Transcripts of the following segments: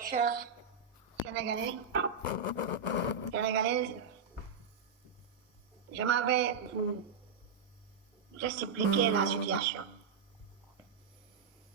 Chers Sénégalais, Sénégalaises, je m'avais vous expliquer la situation.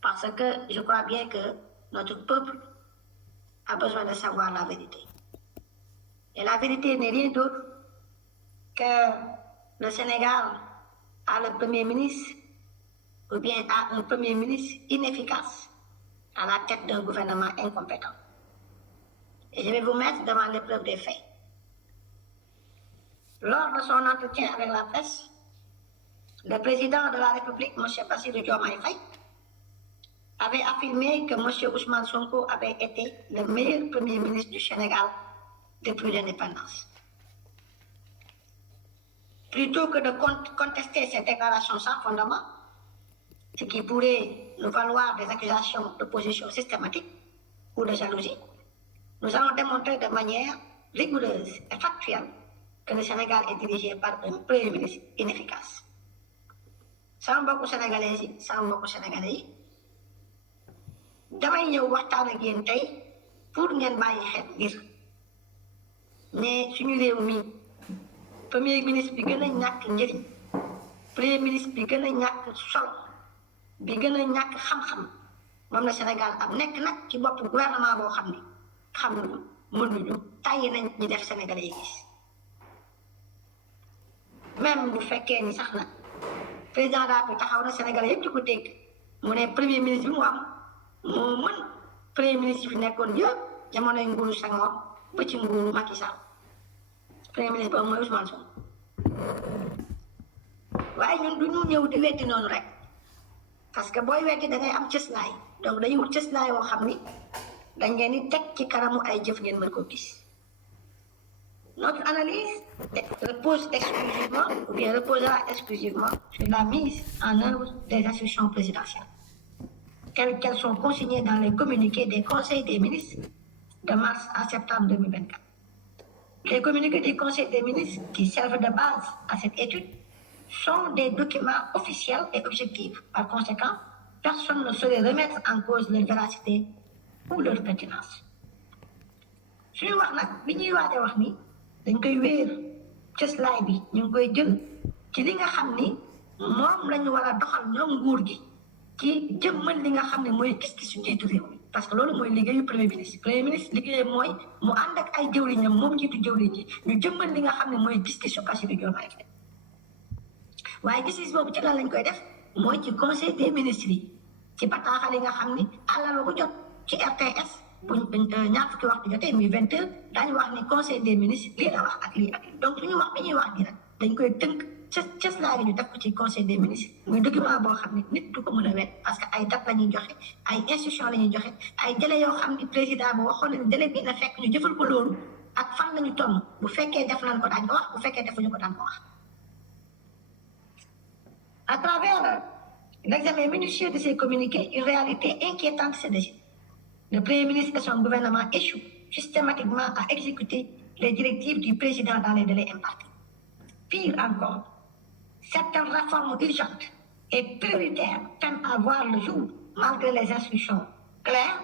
Parce que je crois bien que notre peuple a besoin de savoir la vérité. Et la vérité n'est rien d'autre que le Sénégal a le Premier ministre ou bien a un Premier ministre inefficace à la tête d'un gouvernement incompétent. Et je vais vous mettre devant l'épreuve des faits. Lors de son entretien avec la presse, le président de la République, M. Bassirou Diomaye Faye, avait affirmé que M. Ousmane Sonko avait été le meilleur Premier ministre du Sénégal depuis l'indépendance. Plutôt que de contester ces déclarations sans fondement, ce qui pourrait nous valoir des accusations d'opposition systématique ou de jalousie, nous allons démontrer de manière rigoureuse et factuelle que le Sénégal est dirigé par un Premier ministre inefficace. sama mbokku sénégalais yi sama mbokku sénégalais yi damay ñëw waxtaan ak yéen tey pour ngeen bàyyi xel ngir ne suñu réew mi premier ministre bi gën a ñàkk njëriñ premier ministre bi gën a ñàkk solo bi gën a ñàkk xam-xam moom la Sénégal am nekk nag ci bopp gouvernement boo xam ni xamuñu mënuñu tàyyi nañ ñi def sénégalais yi gis même bu fekkee ni sax nag président daal bi taxaw na Sénégalais yëpp di ko dégg mu ne premier ministre bi mu am moo mën premier ministre fi nekkoon yëpp jamonoy nguuru Senghor ba ci nguuru Macky Sall premier ministre boobu mooy Ousmane Sonko waaye ñun du ñu ñëw di weddi noonu rek parce que booy weddi da ngay am cëslaay donc dañuy wut cëslaay woo xam ni dañ ngeen di teg ci kanamu ay jëf ngeen mën ko gis. Notre analyse repose exclusivement, ou bien reposera exclusivement sur la mise en œuvre des instructions présidentielles, telles qu'elles sont consignées dans les communiqués des conseils des ministres de mars à septembre 2024. Les communiqués du conseil des ministres qui servent de base à cette étude sont des documents officiels et objectifs. Par conséquent, personne ne saurait remettre en cause leur véracité ou leur pertinence. suñu wax nag bi ñuy waate wax ni dañ koy wéer cëslaay bi ñu ngi koy jël ci li nga xam ni moom lañu war a doxal ñoom nguur gi ci jëmmal li nga xam ne mooy gis-gisu njiitu réew mi parce que loolu mooy liggéeyu premier ministre liggéeyam mooy mu ànd ak ay jëwriñam moom njiitu jëwriñ ji ñu jëmmal li nga xam ne mooy gis-gisu Bassirou Diomaye Faye waaye gis-gis boobu ci lan lañ koy def mooy ci conseil des ministres yi ci bataaxal yi nga xam ni àllarba bu jot ci RTS buñ ñaar fukki waxtu jotee muy 20 heures daañu wax ni conseil des ministres lii la wax ak lii ak lii donc suñu wax bi ñuy wax nii nag dañ koy tënk cëslaa gi ñu def ko ci conseil des ministres muy document boo xam ne nit du ko mën a wet parce que ay date la ñuy joxe ay instruction la ñuy joxe ay délai yoo xam ni président bi waxoon nañu délai bi na fekk ñu jëfal ko loolu ak fan la ñu toll bu fekkee def nañ ko daañu ko wax bu fekkee defuñu ko daan ko wax. À travers l'examen minutieux de ces communiqués, une réalité inquiétante se dessine. Le Premier ministre et son gouvernement échouent systématiquement à exécuter les directives du président dans les délais impartis. Pire encore, certaines réformes urgentes et prioritaires peinent à voir le jour malgré les instructions claires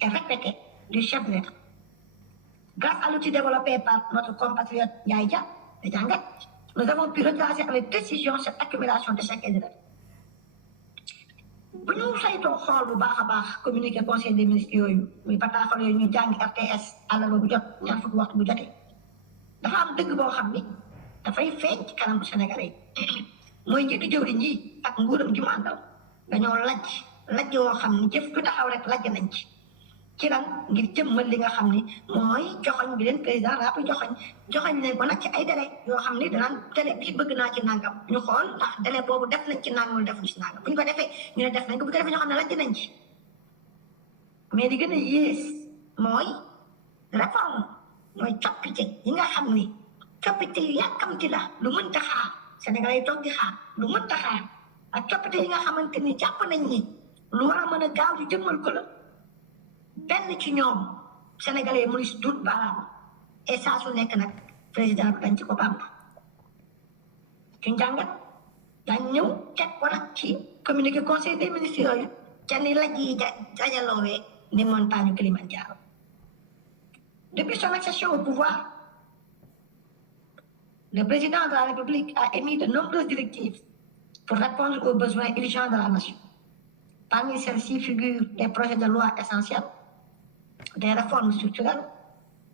et répétées du chef de l'État. Grâce à l'outil développé par notre compatriote Yaïdia, le Djangat, nous avons pu retracer avec précision cette accumulation de chaque élève. bu ñu saytoo xool bu baax a baax communiqué conseil des ministres yooyu muy bataaxal yooyu ñuy jàng RTS àllarba bu jot ñaar fukki waxtu bu jotee dafa am dëgg boo xam ni dafay feeñ ci kanamu Sénégalais yi mooy njiitu jëwriñ yi ak nguuram ju màndal dañoo lajj woo xam ni jëf du taxaw rek lajj nañ ci lan ngir jëmmal li nga xam ni mooy joxoñ bi leen président rappel joxoñ leen ko nag ci ay délai yoo xam ni danaan délai bii bëgg naa ci nangam ñu xool ndax délai boobu def nañ ci nangam wala defuñ ci nangam bu ñu ko defee ñu ne def nañ ko bu ko defee ñoo xam ne lajj nañ ci mais li gën a yées mooy réforme mooy coppite yi nga xam ni coppite yu yàkkamti la lu mënta xaar Sénégalais yi toog di xaar lu mënta xaar ak coppite yi nga xamante ni jàpp nañ ni lu war a mën a gaaw di jëmmal ko la benn ci ñoom Sénégalais yi mënu si dut baaraam et saa su nekk nag président bi dañ ci ko bamtu ci njàngat dañ ñëw teg ko nag ci communiqué conseil des ministres yooyu ca ni laj yi dajaloowee des montagnes Kilimanjaro. Depuis son accession au pouvoir, le président de la République a émis de nombreuses directives pour répondre aux besoins urgents de la nation. Parmi celles-ci figurent des projets de loi essentiels, des réformes structurelles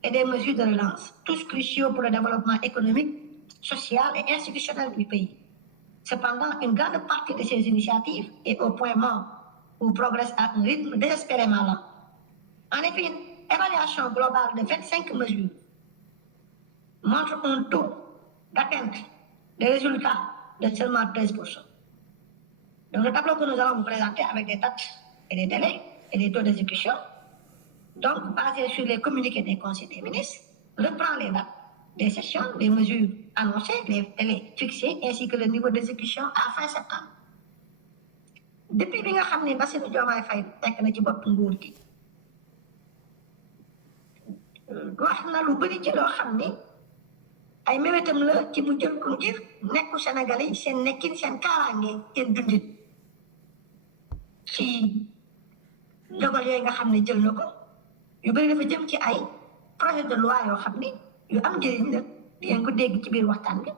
et des mesures de relance, tous cruciaux pour le développement économique, social et institutionnel du pays. Cependant, une grande partie de ces initiatives est au point mort ou progresse à un rythme désespérément lent. En effet, une évaluation globale de 25 mesures montre un taux d'atteinte des résultats de seulement 13%. Donc, le tableau que nous allons vous présenter avec des dates et des délais et des taux d'exécution, donc basé sur les communiqués des conseils des ministres, reprend les dates des sessions, les mesures annoncées, les délais fixés, ainsi que le niveau d'exécution à fin septembre. Depuis bi nga xam ne Bassirou Diomaye Faye nekk na ci bopp nguur gi wax na lu bëri ci loo xam ni ay mébétam la ci mu jël ko ngir nekku Sénégalais yi seen nekkin seen kaaraange seen dundin ci dogal yooyu nga xam ne jël na ko yu bëri dafa jëm ci ay projet de loi yoo xam ni yu am njëriñ la di ngeen ko dégg ci biir waxtaan bi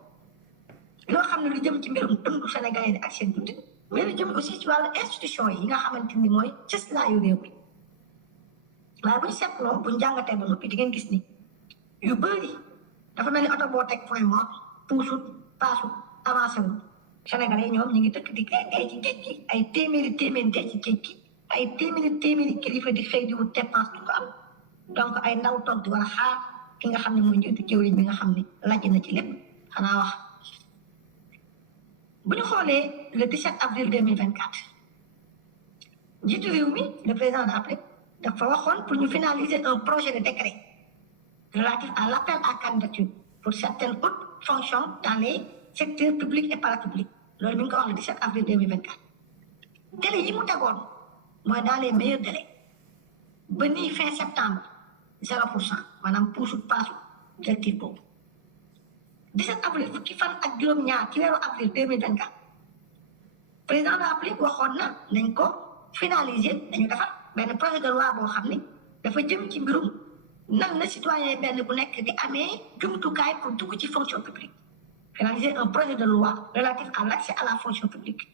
loo xam ne lu jëm ci mbirum dundu Sénégalais yi ak seen dundin mais lu jëm aussi ci wàllu institution yi nga xamante ni mooy cëslaayu réew mi waaye bu ñu seetloo bu ñu jàngatee ba noppi di ngeen gis ni yu bëri dafa mel ni oto boo teg point mort puusut paasut avancé wul Sénégalais yi ñoom ñu ngi dëkk di dee ci géej gi ay téeméeri dee ci géej gi ay téeméeri kilifa di xëy di wut dépense du ko am donc ay ndaw toog di war a xaar ki nga xam ne mooy njiitu jëwriñ bi nga xam ne laaj na ci lépp xanaa wax. bu ñu xoolee le 17 avril 2024 njiitu réew mi le président de la République dafa waxoon pour ñu finaliser un projet de décret relatif à l'appel à candidature pour certaines hautes fonctions dans les secteurs publics et parapublics loolu mi ngi ko wax le 17 avril 2024 délai yi mu tegoon mooy dans les meilleurs délais ba nii fin septembre 0% maanaam puusut paasu directive boobu 17 avril fukki fan ak juróom-ñaar ci weeru avril 2024 président de la République waxoon na nañ ko finaliser dañu defar benn projet de loi boo xam ni dafa jëm ci mbirum nan la citoyen benn bu nekk di amee jumtukaay pour dugg ci fonction publique finaliser un projet de loi relatif à l'accès à la fonction publique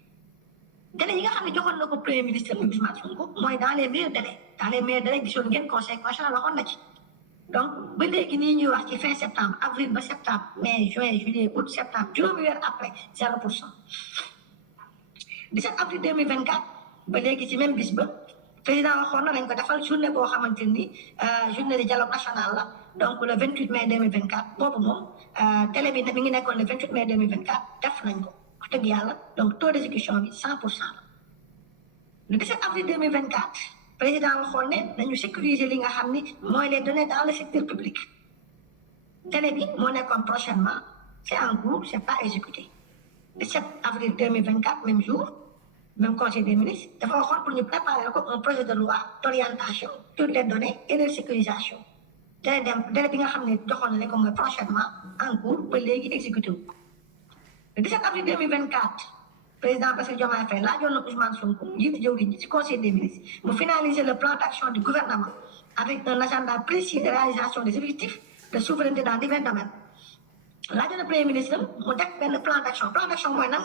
délai yi nga xam ne joxoon na ko premier ministre Ousmane Sonko mooy dans les meilleurs délais gisoon ngeen conseil constitutionnel waxoon na ci donc ba léegi nii ñuy wax ci fin septembre avril ba septembre mai juin juillet août septembre juróomi weer après 0%. 17 avril 2024 ba léegi ci même bis ba président waxoon na nañ ko defal journée boo xamante ni journée de dialogue national la donc le 28 mai 2024 boobu moom télé bi mi ngi nekkoon le 28 mai 2024 def nañ ko wax dëgg yàlla donc taux d'exécution bi 100% la. Le 17 avril 2024 président waxoon ne nañu sécuriser li nga xam ni mooy les données dans le secteur public télé bi moo nekkoon prochainement c'est en cours c'est pas exécuté 17 avril 2024 même jour même conseil des ministres dafa waxoon pour ñu préparer ko un projet de loi d'orientation sur les données et leur sécurisation délai bi nga xam ne joxoon na ko mooy prochainement en cours ba léegi exécuté wu le 17 avril 2024 président Bassirou Diomaye Faye laajoon na Ousmane Sonko njiitu jëwriñ ji ci conseil des ministres mu finaliser le plan d'action du gouvernement avec un agenda précis de réalisation des objectifs de souveraineté dans divers domaines laajoon na premier ministre mu def benn plan d'action mooy nan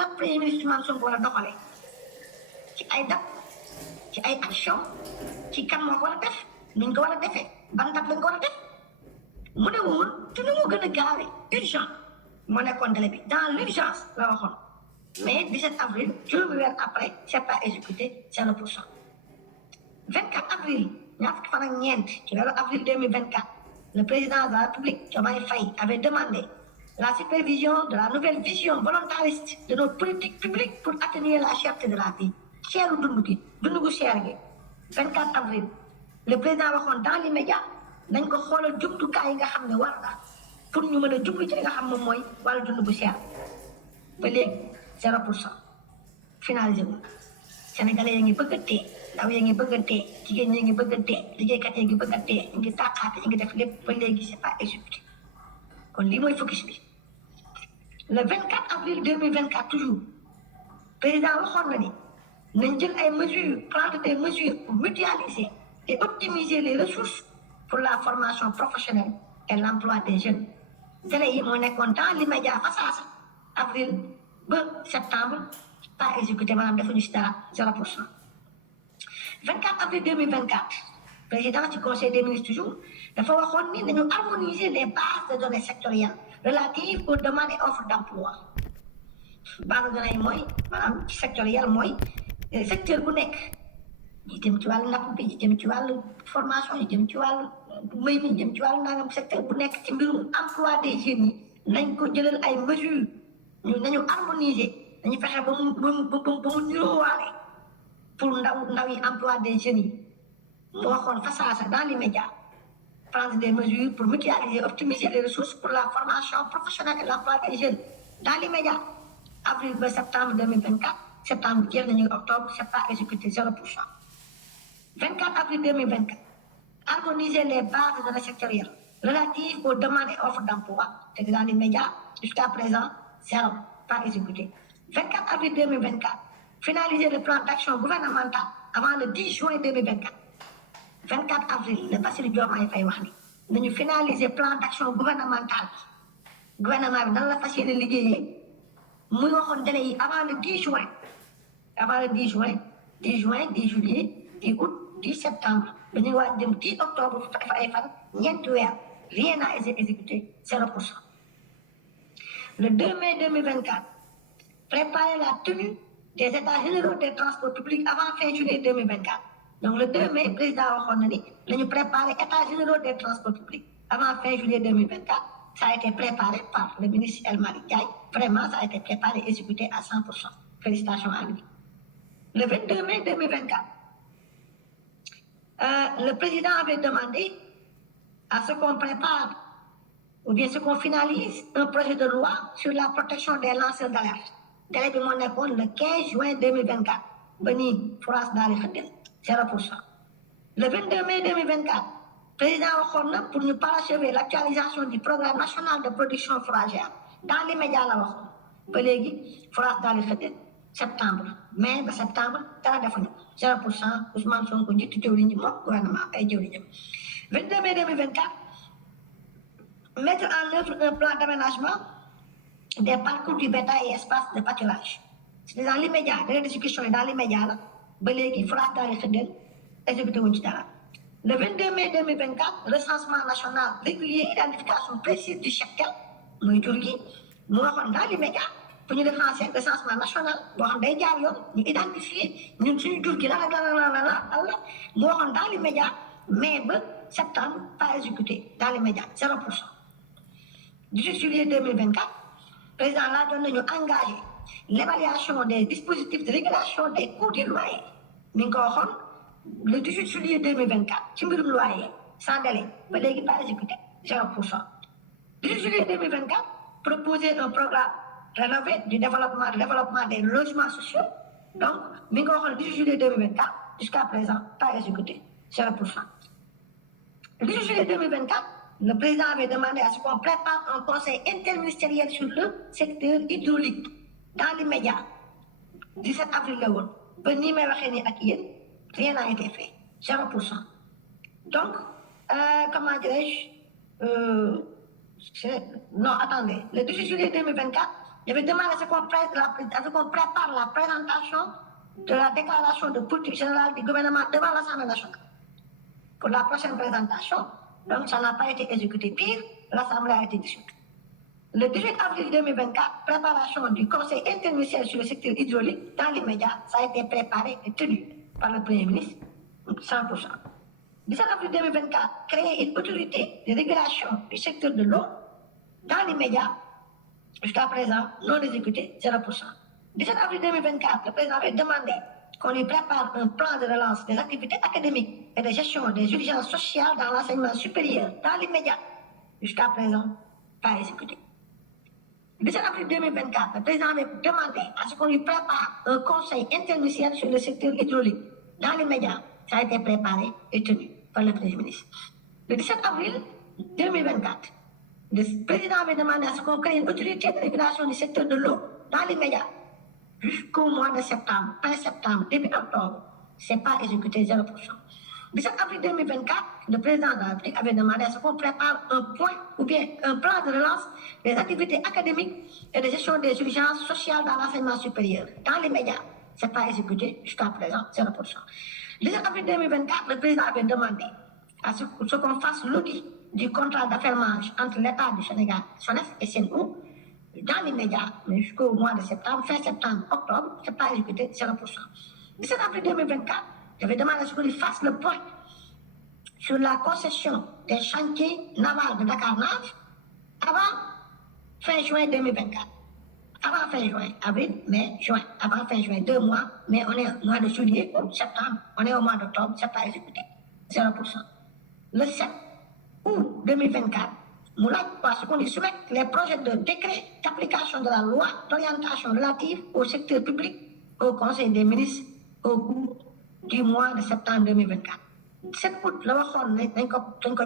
la premier ministre Ousmane Sonko war a doxalee ci ay date ci ay action ci kan moo ko war a def nuñ ko war a defee ban date lañ ko war a def mu ne woon ci nu mu gën a gaawee urgent moo nekkoon délai bi dans l'urgence la waxoon mais 17 avril juróomi weer après c'est pas exécuté 0%. 24 avril ñaar fukki fan ak ñeent ci weeru avril 2024 le président de la République Diomaye Faye avait demandé la supervision de la nouvelle vision volontariste de nos politiques publiques pour atténuer la cherté de la vie cheru dund gu cher gi 24 avril le président waxoon dans l'immédiat nañ ko xoolal jumtukaay yi nga xam ne war na pour ñu mën a jublu ci li nga xam moom mooy wàllu dund bu cher ba léegi 0% finalisé wu Sénégalais yi ngi bëgg a tee ndaw yi ngi bëgg a tee jigéen ñi ngi bëgg a tee liggéeykat yi ngi bëgg a tee ñu ngi tàqaate ñu ngi def lépp ba léegi c'est pas exécuté kon lii mooy focus bi le 24 avril 2024 toujours président waxoon na ni nañ jël ay mesures, prendre des mesures pour mutualiser et optimiser les ressources pour la formation professionnelle et l'emploi des jeunes. délai yi moo nekkoon dans l'immédiat fa saasa avril ba septembre pas exécuté maanaam defuñu si dara 0%. 24 avril 2024 président du conseil des ministres toujours dafa waxoon ni nañu harmoniser les bases de données sectorielles relatives aux demandes et offres d'emploi. base de données yi mooy maanaam sectorielle mooy secteur bu nekk yi jëm ci wàllu napp bi yi jëm ci wàllu formation yi jëm ci wàllu mbéy mi jëm ci wàllu nangam secteur bu nekk ci mbirum emploi des jeunes yi nañ ko jëlal ay mesures nañu harmoniser dañu fexe ba mu niroowaale pour ndaw yi emploi des jeunes yi mu waxoon fa saasa dans l'immédiat prendre des mesures pour mutualiser optimiser les ressources pour la formation professionnelle et l'emploi des jeunes dans l'immédiat avril ba septembre 2024 septembre jeex nañu octobre c'est pas exécuté 0%. 24 avril 2024 harmoniser les bases de données sectorielles relatives aux demandes et offres d'emploi c'est dans l'immédiat jusqu'à présent 0 pas exécuté. 24 avril 2024 finaliser le plan d'action gouvernemental avant le 10 juin 2024. 24 avril le Bassirou Diomaye Faye wax ni nañu finaliser plan d'action gouvernemental gouvernement bi nan la fas yéene liggéeyee muy waxoon délai yi avant le 10 juin 10 juillet 10 août 10 septembre dañuy waaj dem 10 octobre fa ay fan ñeenti weer rien n'a été exécuté 0%. Le 2 mai 2024 préparer la tenue des états généraux des transports publics avant fin juillet 2024. Donc le 2 mai président waxoon na ni nañu préparer états généraux des transports publics avant fin juillet 2024. Ça a été préparé par le ministre El Malick Ndiaye. Vraiment, ça a été préparé et exécuté à 100%. Félicitations à lui. Le 22 mai 2024, le président avait demandé à ce qu'on prépare ou bien ce qu'on finalise un projet de loi sur la protection des lanceurs d'alerte. Délai bi moo nekkoon le 15 juin 2024 ba nii France daal di xëddeen 0%. Le 22 mai 2024 président waxoon na pour ñu parachever l'actualisation du programme national de production fourragère dans l'immédiat la waxoon ba léegi France daal di xëddeen septembre mai ba septembre dara defuñu 0%. Ousmane Sonko njiitu jëwriñ ñi moom gouvernement ay jëwriñam. 22 mai 2024 mettre en œuvre un plan d'aménagement des parcours du bétail et espaces de pâturage. C'est dans l'immédiat délai d'exécution yi dans l'immédiat la ba léegi France daal di xëddeen exécuté wuñ ci dara. Le 22 mai 2024 recensement national régulier identification précise du cheptel mooy jur gi mu waxoon dans l'immédiat pour ñu def recensement national boo xam day jaar yoon ñu identifier ñun suñu jur gi la mu waxoon dans l'immédiat mai ba septembre pas exécuté dans l'immédiat 0%. 18 juillet 2024 président laa doon nañu engagé l'évaluation des dispositifs de régulation des coûts du loyer mi ngi ko waxoon le 18 juillet 2024 ci mbirum loyer sans délai ba léegi pas exécuté 0%. 18 juillet 2024 proposer un programme rénové du développement des logements sociaux donc mi ngi ko waxoon 18 juillet 2024 jusqu'à présent pas exécuté 0%. 18 juillet 2024 le président avait demandé à ce qu'on prépare un conseil interministériel sur le secteur hydraulique dans l'immédiat 17 avril la woon ba nii may waxee ni ak yéen rien n'a été fait 0%. Donc comment dirais-je non attendez le 18 juillet 2024 il avait demandé à ce qu'on prépare la présentation de la déclaration de politique générale du gouvernement devant l'Assemblée nationale pour la prochaine présentation. Donc ça n'a pas été exécuté. Pire, l'Assemblée a été dissoute. Le 18 avril 2024, préparation du conseil interministériel sur le secteur hydraulique dans l'immédiat, ça a été préparé et tenu par le Premier ministre 100%. 17 avril 2024, créer une autorité de régulation du secteur de l'eau dans l'immédiat, jusqu'à présent non exécuté 0%. 17 avril 2024, le président avait demandé qu'on lui prépare un plan de relance des activités académiques et de gestion des urgences sociales dans l'enseignement supérieur dans l'immédiat, jusqu'à présent pas exécuté. 17 avril 2024, le président avait demandé à ce qu'on lui prépare un conseil interministériel sur le secteur hydraulique dans l'immédiat. Ça a été préparé et tenu par le Premier ministre. Le 17 avril 2024, le président avait demandé à ce qu'on crée une autorité de régulation du secteur de l'eau dans l'immédiat. jusqu'au mois de septembre, fin septembre, début octobre, ce n'est pas exécuté 0%. 17 avril 2024, le président de la République avait demandé à ce qu'on prépare un point ou bien un plan de relance des activités académiques et de gestion des urgences sociales dans l'enseignement supérieur. Dans les médias, ce n'est pas exécuté jusqu'à présent, 0%. Le 17 avril 2024, le président avait demandé à ce qu'on fasse l'audit du contrat d'affermage entre l'État du Sénégal, SONES et CNU, dans les médias, mais jusqu'au mois de septembre, fin septembre, octobre, ce n'est pas exécuté 0%. 17 avril 2024, j'avais demandé à ce qu'on fasse le point sur la concession des chantiers navals de Dakar-Nav avant fin juin 2024. Avant fin juin, avril, mai, juin, avant fin juin, 2 mois, mais on est au mois de juillet, août, septembre, on est au mois d'octobre, ce n'est pas exécuté, 0%. Le 7 août 2024, Moulak, parce qu'on y soumet les projets de décret d'application de la loi d'orientation relative au secteur public au Conseil des ministres au cours du mois de septembre 2024. 7 août, la waxoon ne dañ ko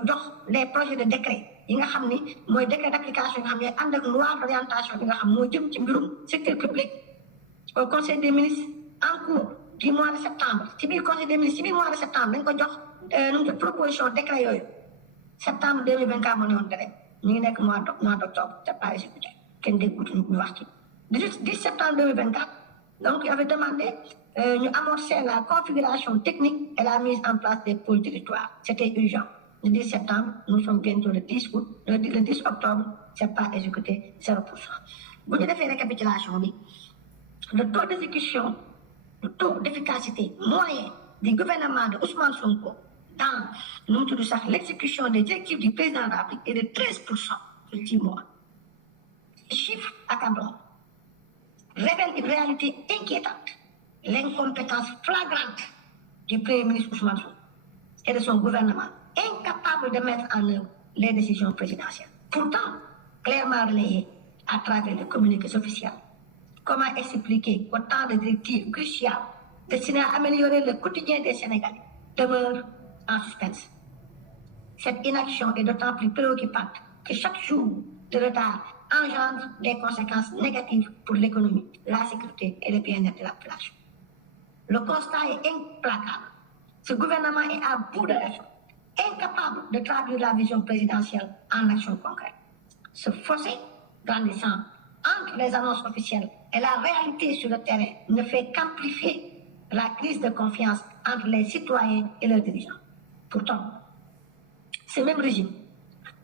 jox les projets de décret yi nga xam ni mooy décret d'application yi nga xam ne ànd ak loi d'orientation bi nga xam moo jëm ci mbirum secteur public au Conseil des ministres en cours du mois de septembre. ci biir Conseil des ministres ci biir mois de septembre dañ ko jox proposition décret yooyu septembre 2024 moo ne woon décret ñu ngi nekk mois d'octobre c'est pas exécuté kenn déggut ñu wax ci 10 septembre 2024 donc il avait demandé ñu amorcer la configuration technique et la mise en place des pôles territoires. C'était urgent. Le 10 septembre, nous sommes bientôt le 10 août, le 10 octobre, ce n'est pas exécuté 0%. Vous devez faire récapitulation, le taux d'exécution, le taux d'efficacité moyen du gouvernement de Ousmane Sonko dans l'exécution des directives du président de la République est de 13% sur 10 mois. Les chiffres accablants révèlent une réalité inquiétante. L'incompétence flagrante du Premier ministre Ousmane Sonko et de son gouvernement, incapable de mettre en œuvre les décisions présidentielles. Pourtant, clairement relayées à travers les communiqués officiels. Comment expliquer qu'autant de directives cruciales destinées à améliorer le quotidien des Sénégalais demeurent en suspense? Cette inaction est d'autant plus préoccupante que chaque jour de retard engendre des conséquences négatives pour l'économie, la sécurité et le bien-être de la population. Le constat est implacable. Ce gouvernement est à bout de raison, incapable de traduire la vision présidentielle en action concrète. Ce fossé grandissant entre les annonces officielles et la réalité sur le terrain ne fait qu'amplifier la crise de confiance entre les citoyens et leurs dirigeants. Pourtant, ce même régime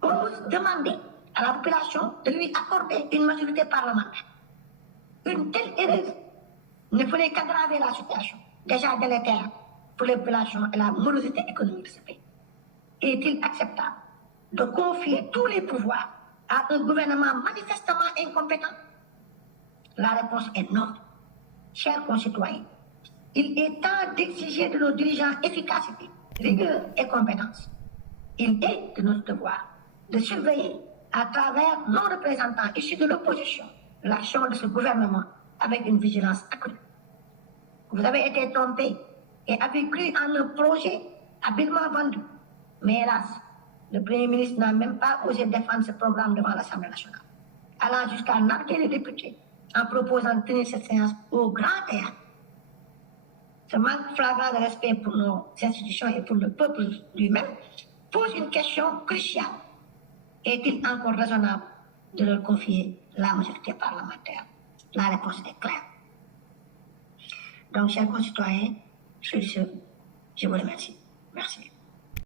ose demander à la population de lui accorder une majorité parlementaire. Une telle erreur ne ferait qu'aggraver la situation, déjà délétère pour les populations et la morosité économique de ce pays. Est-il acceptable de confier tous les pouvoirs à un gouvernement manifestement incompétent? La réponse est non. Chers concitoyens, il est temps d'exiger de nos dirigeants efficacité, rigueur et compétence. Il est de notre devoir de surveiller à travers nos représentants issus de l'opposition l'action de ce gouvernement avec une vigilance accrue. Vous avez été trompés et avez cru en un projet habilement vendu. Mais hélas, le Premier ministre n'a même pas osé défendre ce programme devant l'Assemblée nationale, allant jusqu'à narguer les députés en proposant de tenir cette séance au grand théâtre. Ce manque flagrant de respect pour nos institutions et pour le peuple lui-même pose une question cruciale. Est-il encore raisonnable de leur confier la majorité parlementaire? La réponse est claire. Donc, chers concitoyens, sur ce, je vous remercie. Merci.